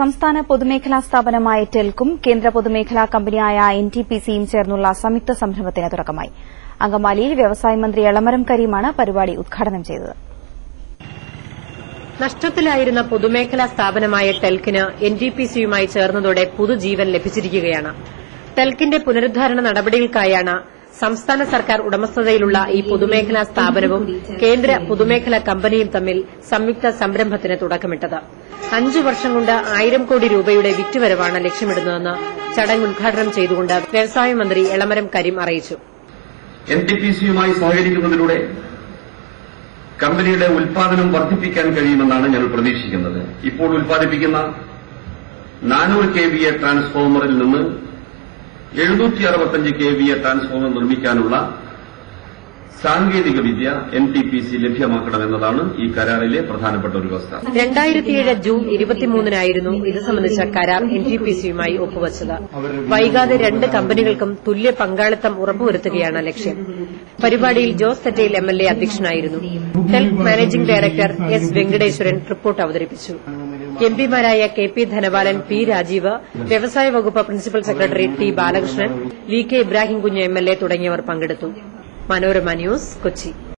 സംസ്ഥാന പൊതുമേഖലാ സ്ഥാപനമായ ടെൽക്കും കേന്ദ്ര പൊതുമേഖലാ കമ്പനിയായ എൻടിപിസിയും ചേർന്നുള്ള സംയുക്ത സംരംഭത്തിന് തുടക്കമായി. അങ്കമാലിയിൽ വ്യവസായ മന്ത്രി എളമരം കരീമാണ് പരിപാടി ഉദ്ഘാടനം ചെയ്തത്. നഷ്ടത്തിലായിരുന്ന പൊതുമേഖലാ സ്ഥാപനമായ ടെൽക്കിന് എൻടിപിസിയുമായി ചേർന്നതോടെ പുതുജീവൻ ലഭിച്ചിരിക്കുകയാണ്. ടെൽക്കിന്റെ പുനരുദ്ധാരണ നടപടികൾക്കായാണ് സംസ്ഥാന സർക്കാർ ഉടമസ്ഥതയിലുള്ള ഈ പൊതുമേഖലാ സ്ഥാപനവും കേന്ദ്ര പൊതുമേഖലാ കമ്പനിയും തമ്മിൽ സംയുക്ത സംരംഭത്തിന് തുടക്കമിട്ടത്. 5 വർഷം കൊണ്ട് 1000 കോടി രൂപയുടെ വിറ്റുവരവാണ് ലക്ഷ്യമിടുന്നതെന്ന് ചടങ്ങ് ഉദ്ഘാടനം ചെയ്തുകൊണ്ട് വ്യവസായ മന്ത്രി എളമരം കരീം അറിയിച്ചു. എൻടിപിസിയുമായി സഹകരിക്കുന്നതിലൂടെ കമ്പനിയുടെ ഉൽപാദനം വർദ്ധിപ്പിക്കാൻ കഴിയുമെന്നാണ് ഞങ്ങൾ പ്രതീക്ഷിക്കുന്നത്. ഇപ്പോൾ ഉൽപ്പാദിപ്പിക്കുന്ന 400 kVA ട്രാൻസ്ഫോമറിൽ നിന്ന് 765 kVA ട്രാൻസ്ഫോമർ നിർമ്മിക്കാനുള്ള സാങ്കേതിക വിദ്യ എൻടിപിസി ലഭ്യമാക്കണമെന്നതാണ് ഈ കരാറിലെ പ്രധാനപ്പെട്ട ഒരു വ്യവസ്ഥ. 2007 ജൂൺ 23-നായിരുന്നു ഇത് സംബന്ധിച്ച കരാർ എൻടിപിസിയുമായി ഒപ്പുവച്ചത്. വൈകാതെ 2 കമ്പനികൾക്കും തുല്യ പങ്കാളിത്തം ഉറപ്പുവരുത്തുകയാണ് ലക്ഷ്യം. പരിപാടിയിൽ ജോസ് തെറ്റയിൽ എംഎൽഎ അധ്യക്ഷനായിരുന്നു. TELK managing director S Venkateswaran report അവതരിപ്പിച്ചു. എംപിമാരായ K P Dhanapalan, P Rajeev, വ്യവസായ വകുപ്പ് principal secretary T Balakrishnan, V K Ibrahim Kunju MLA തുടങ്ങിയവർ പങ്കെടുത്തു. മനോരമ ന്യൂസ്, കൊച്ചി.